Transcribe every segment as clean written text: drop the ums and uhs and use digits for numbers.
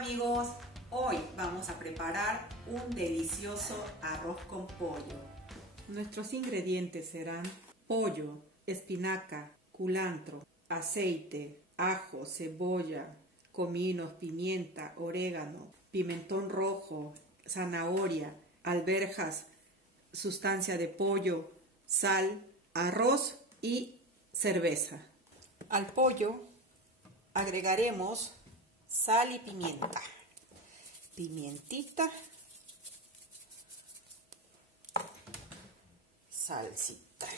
amigos, hoy vamos a preparar un delicioso arroz con pollo. Nuestros ingredientes serán pollo, espinaca, culantro, aceite, ajo, cebolla, cominos, pimienta, orégano, pimentón rojo, zanahoria, alverjas, sustancia de pollo, sal, arroz y cerveza. Al pollo agregaremos sal y pimienta, pimientita, salsita,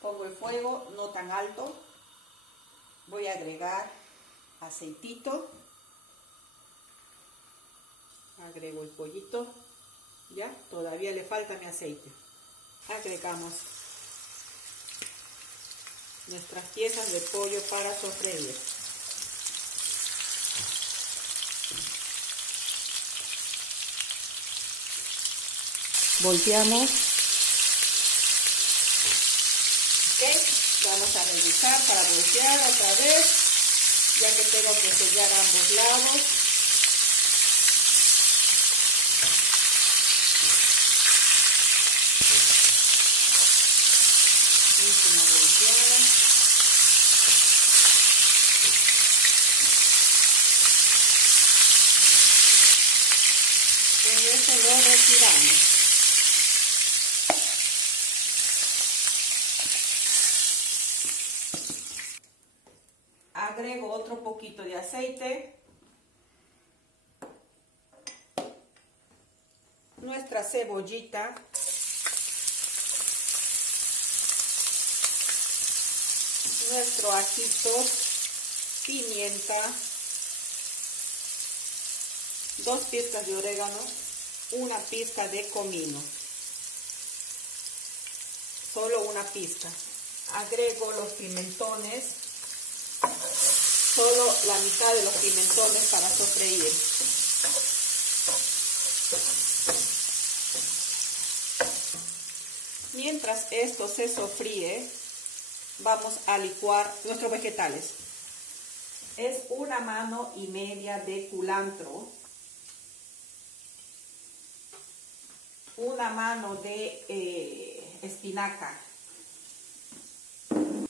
pongo el fuego no tan alto, voy a agregar aceitito, agrego el pollito, ya, todavía le falta mi aceite. Agregamos nuestras piezas de pollo para sofreír. Volteamos. Ok, vamos a revisar para voltear otra vez, ya que tengo que sellar ambos lados. Última volteada. Con esto lo retiramos. Agrego otro poquito de aceite, nuestra cebollita, nuestro ajito, pimienta, 2 pizcas de orégano, 1 pizca de comino, solo 1 pizca. Agrego los pimentones, solo la mitad de los pimentones para sofreír. Mientras esto se sofríe, vamos a licuar nuestros vegetales. Es 1,5 manos de culantro, 1 mano de espinaca.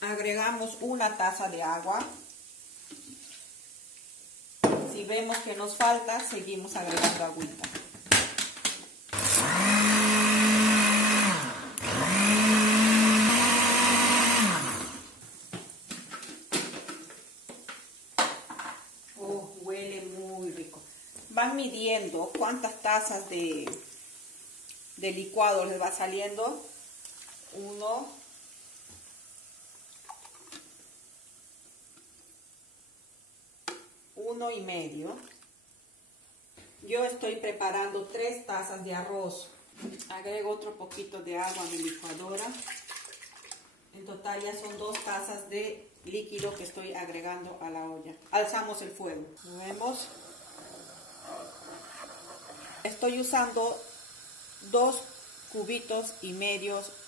Agregamos 1 taza de agua. Si vemos que nos falta, seguimos agregando agüita. Oh, huele muy rico. Van midiendo cuántas tazas de licuado les va saliendo. 1, 1,5. Yo estoy preparando 3 tazas de arroz. Agrego otro poquito de agua a mi licuadora. En total ya son 2 tazas de líquido que estoy agregando a la olla. Alzamos el fuego. Vemos. Estoy usando 2,5 cubitos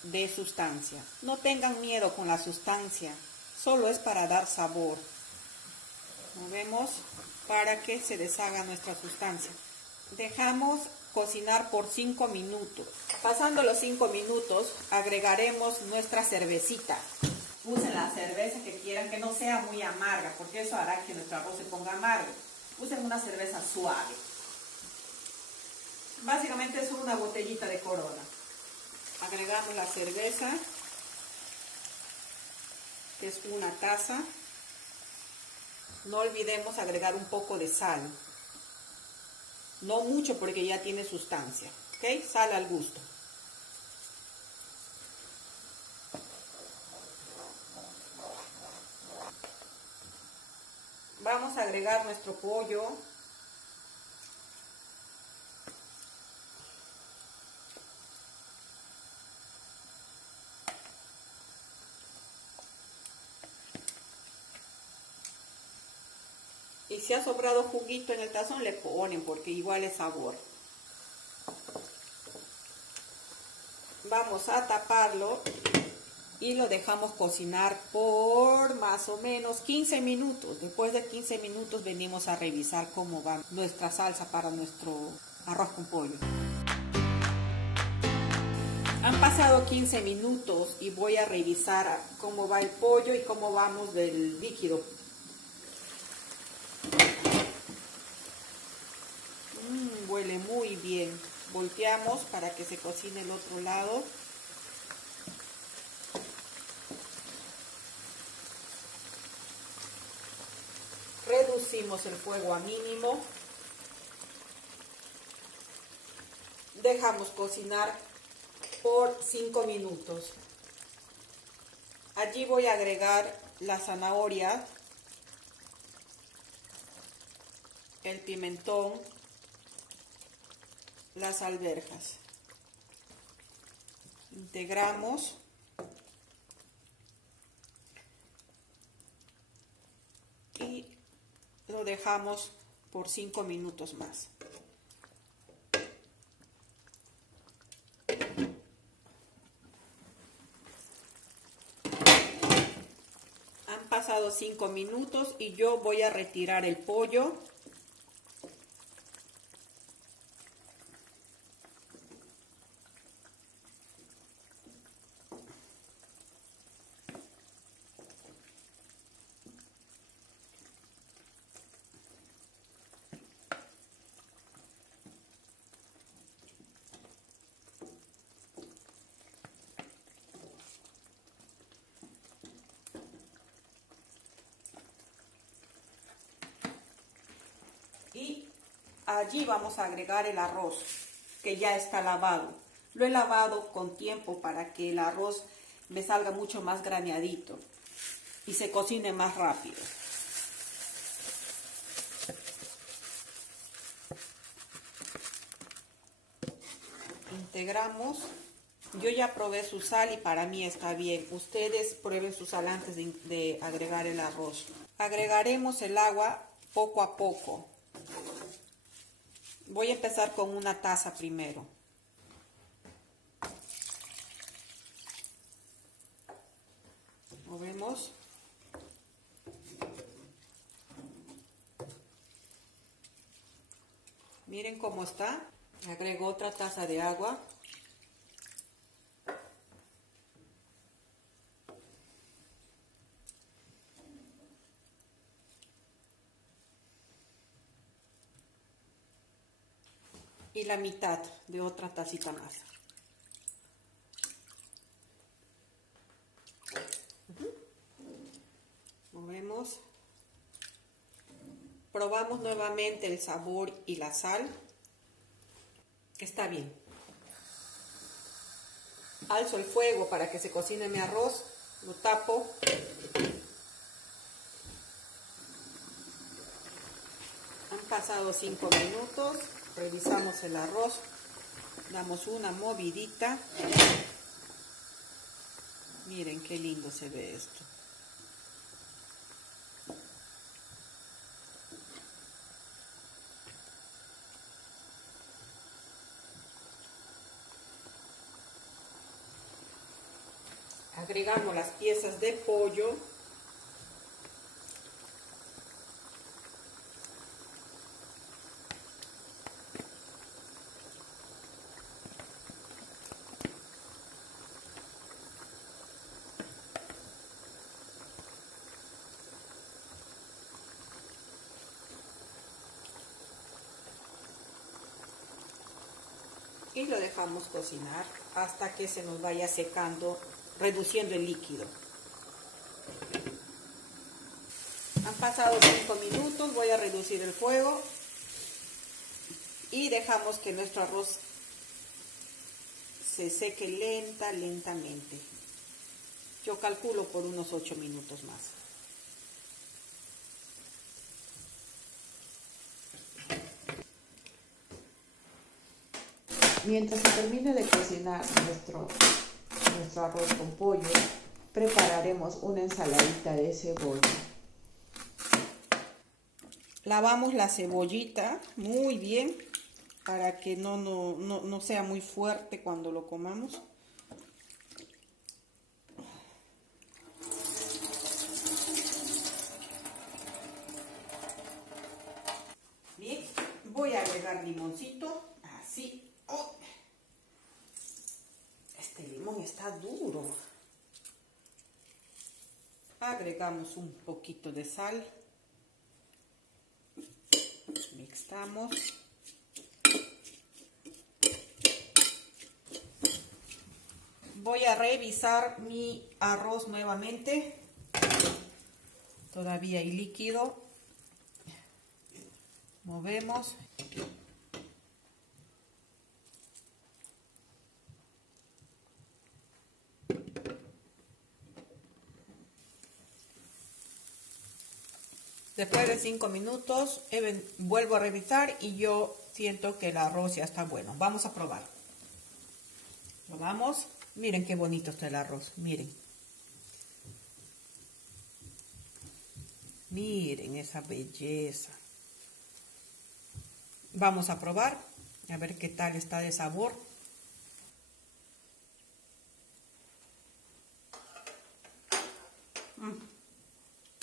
de sustancia. No tengan miedo con la sustancia, solo es para dar sabor. Movemos para que se deshaga nuestra sustancia. Dejamos cocinar por 5 minutos. Pasando los 5 minutos, agregaremos nuestra cervecita. Usen la cerveza que quieran, que no sea muy amarga, porque eso hará que nuestro arroz se ponga amargo. Usen una cerveza suave. Básicamente es una botellita de Corona. Agregamos la cerveza, que es 1 taza. No olvidemos agregar un poco de sal. No mucho porque ya tiene sustancia. ¿Ok? Sal al gusto. Vamos a agregar nuestro pollo. Y si ha sobrado juguito en el tazón, le ponen porque igual es sabor. Vamos a taparlo y lo dejamos cocinar por más o menos 15 minutos. Después de 15 minutos venimos a revisar cómo va nuestra salsa para nuestro arroz con pollo. Han pasado 15 minutos y voy a revisar cómo va el pollo y cómo vamos del líquido. Huele muy bien. Volteamos para que se cocine el otro lado. Reducimos el fuego a mínimo. Dejamos cocinar por 5 minutos. Allí voy a agregar la zanahoria, el pimentón, las alverjas. Integramos y lo dejamos por 5 minutos más. Han pasado 5 minutos y yo voy a retirar el pollo. Y allí vamos a agregar el arroz que ya está lavado. Lo he lavado con tiempo para que el arroz me salga mucho más graneadito y se cocine más rápido. Integramos. Yo ya probé su sal y para mí está bien. Ustedes prueben su sal antes de agregar el arroz. Agregaremos el agua poco a poco. Voy a empezar con una taza primero. Movemos. Miren cómo está. Agrego otra taza de agua. Y la mitad de otra tacita más. Movemos. Probamos nuevamente el sabor y la sal. Está bien. Alzo el fuego para que se cocine mi arroz. Lo tapo. Han pasado 5 minutos. Revisamos el arroz. Damos una movidita. Miren qué lindo se ve esto. Agregamos las piezas de pollo. Y lo dejamos cocinar hasta que se nos vaya secando, reduciendo el líquido. Han pasado 5 minutos, voy a reducir el fuego y dejamos que nuestro arroz se seque lentamente. Yo calculo por unos 8 minutos más. Mientras se termine de cocinar nuestro arroz con pollo, prepararemos una ensaladita de cebolla. Lavamos la cebollita muy bien para que no sea muy fuerte cuando lo comamos. Voy a agregar limoncito, así. Oh. Este limón está duro. Agregamos un poquito de sal. Mezclamos. Voy a revisar mi arroz nuevamente. Todavía hay líquido. Movemos. Después de 5 minutos vuelvo a revisar y yo siento que el arroz ya está bueno. Vamos a probar. Probamos. Miren qué bonito está el arroz. Miren. Miren esa belleza. Vamos a probar. A ver qué tal está de sabor.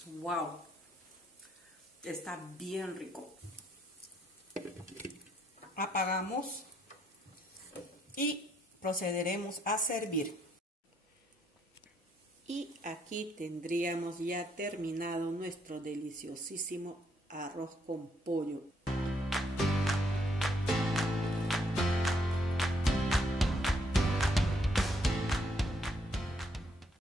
Wow. Está bien rico. Apagamos y procederemos a servir. Y aquí tendríamos ya terminado nuestro deliciosísimo arroz con pollo.